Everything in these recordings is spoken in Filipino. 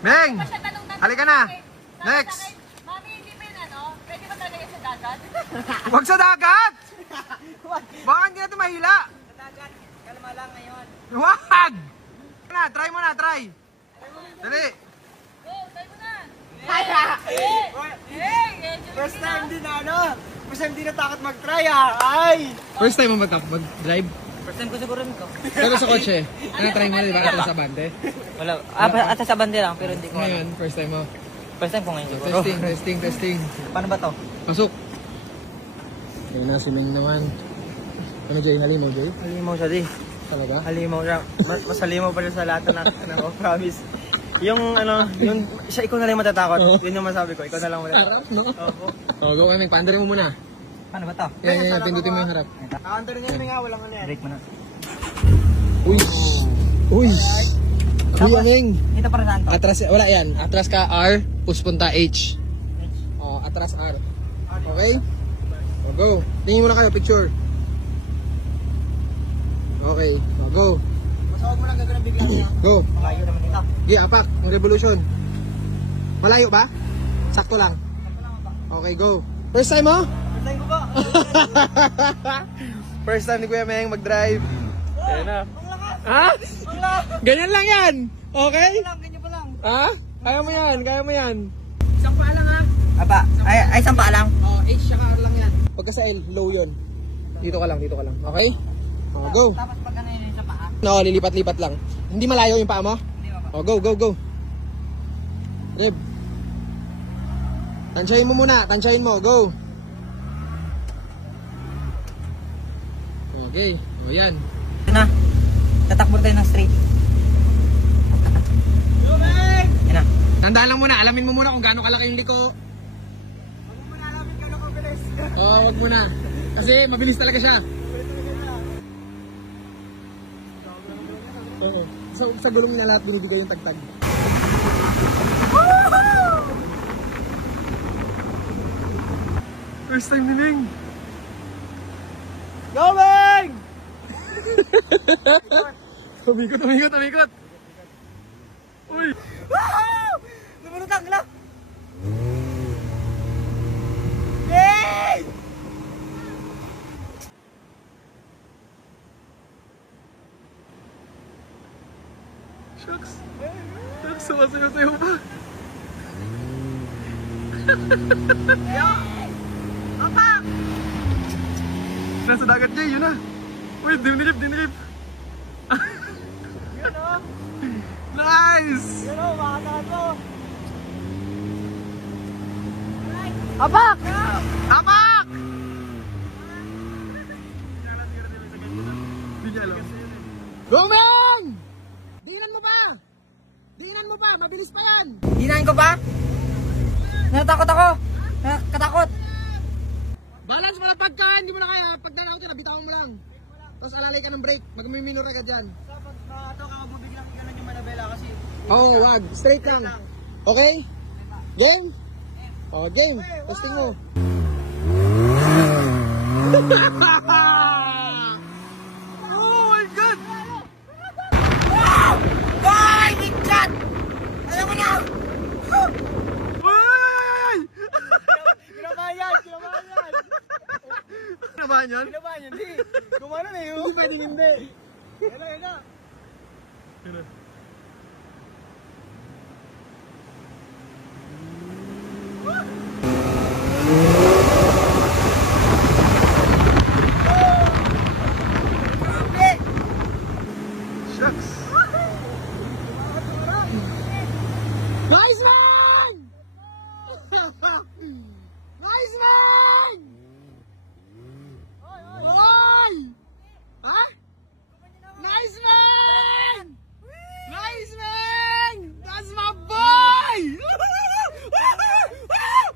Meng! Halika na! Next! Mami, hindi ba yun ano? Pwede ba talaga sa dagat? Huwag sa dagat! Baka hindi natin mahila! Sa dagat, kalma lang ngayon. Wag! Try mo na, try! Dali! Go, try mo na! First time din na ano? First time din natakot mag-try Ay! First time mo mag-drive? First time ko siguro nito. Pero sa kotse, try mo na, di ba? Atras sa bante? Wala. Ata sa bande lang, pero hindi ko Ngayon, first time mo. First time ko ngayon siguro. Testing. Paano ba to? Pasok! Ayun na, si Meng naman. Ano, Jay? Halimaw, Jay? Halimaw siya di. Talaga? Halimaw siya. Mas halimaw pa rin sa lahat na promise. Yung ano, yung siya ikaw na lang matatakot. Yun yung masabi ko, ikaw na lang matatakot. Harap, no? Opo. Oh, go, Meng. Paandarin mo muna. Paano ba to? Yan. Pindutin mo yung harap. Nakaandarin niya nga, walang ano yan. Break mo na. Uy! Kuya Meng! Dito para saan to? Atras, wala yan. Atras ka R, puspunta H. Oh, atras R. Okay? Oh, go. Tingin muna kayo, picture. Okay, oh, go. Masawag mo lang gagawin bigla niya. Go. Malayo naman dito. Gi, apak, yung revolution. Malayo ba? Sakto lang. Okay, go. First time mo? First time ko ba? First time ni Kuya Meng mag-drive. Ayan na. Ha? Ang lang! Ganyan lang yan. Okay? Ganyan pa lang. Ha? Kaya mo yan. Isang paa lang ha? Apa, ay isang paa lang. Oh, H saka R lang yan. Pagka sa L, low yun. Dito ka lang. Okay? Oh, go. Tapos pag ano yun sa paa? No, lilipat-lipat lang. Hindi malayo yung paa mo? Hindi ba? Oh, go. Reb. Tansyahin mo muna. Go. Okay. O, yan. Ito na. Tatakbo tayo ng straight. Yan na. Tandaan lang muna. Alamin mo muna kung gaano kalaki yung liko. Huwag mo muna alamin gano'ng kabilis. Oo, wag muna. Kasi mabilis talaga siya. Oo. Sa gulong niya lahat binibigay yung tagtag. First time ni Meng. Go, Meng! Umikot. Uy! Wow! Lumunutang lang! Meng! Shucks. Sumasayaw-sayaw pa. Papa! Nasa dagat niya, yun na. Uy, dinilip. Yun o! Nice! Yun o, makakataan mo! Apak! Tapak! Hindi niya alam. Go, Meng! Diinan mo pa! Mabilis pa yan! Hinahin ko ba? Natatakot ako! Nakatakot! Balance mo na pagka, hindi mo na kaya. Pag nanaw ka na, bitawan mo lang. Tapos alalay ka ng brake. Mag-minor ka dyan. Pag nakato ka, huwag mo biglang ganun yung manabela kasi... Oo, wag. Straight lang. Okay? Game? Oh, game. Testing mo. Oh my God! Ay! Bigkat! Ayaw mo na! Uy! Kinabahan yan! Naman yan? Kinabahan yan, di! Gumano na yun! Hindi pwedeng hindi. Yan na! Shucks. Nice man! Nice man! Oy! Ha? Nice man! Nice man! That's my boy!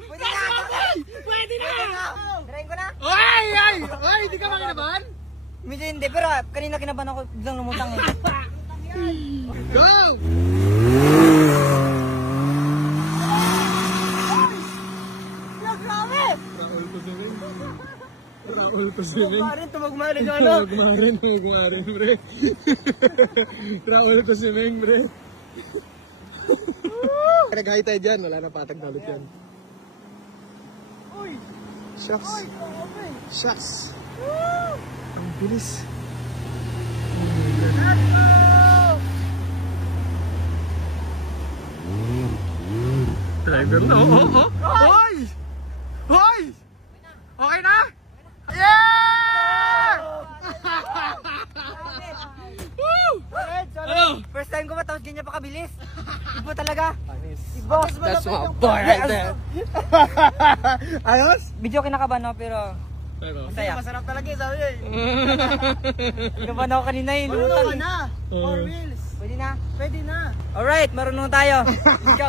Pwede That's na! my boy! Pwede na! Tirahin ko na! Oy! Oy! Oy! Hindi ka makinaban? Medyo hindi, pero kanina kinabahan ako biglang lumutang eh. Go! Grabe! Raul to swimming. Tumagmarin yung ano. Tumagmarin, pre. Raul to swimming, pre. pinag-high tide yan. Wala na patag na ulit yan. Uy! Shucks. Uy! Grabe! Shucks. Ang bilis. Let's go! Driver na. Hoy! Hoy! Okay na? Yeah! Woo! Ano? First time ko ba tapos ganyan pa kabilis? Iba talaga. Iba. That's my boy right there. Ayos? Medyo kinakabahan no, pero Pero, masaya. Masarap talaga eh, sabi eh. Kinakabahan ako kanina eh. Marunong ka na. 4 wheels. Pwede na? Pwede na. Alright, marunong tayo. Let's go.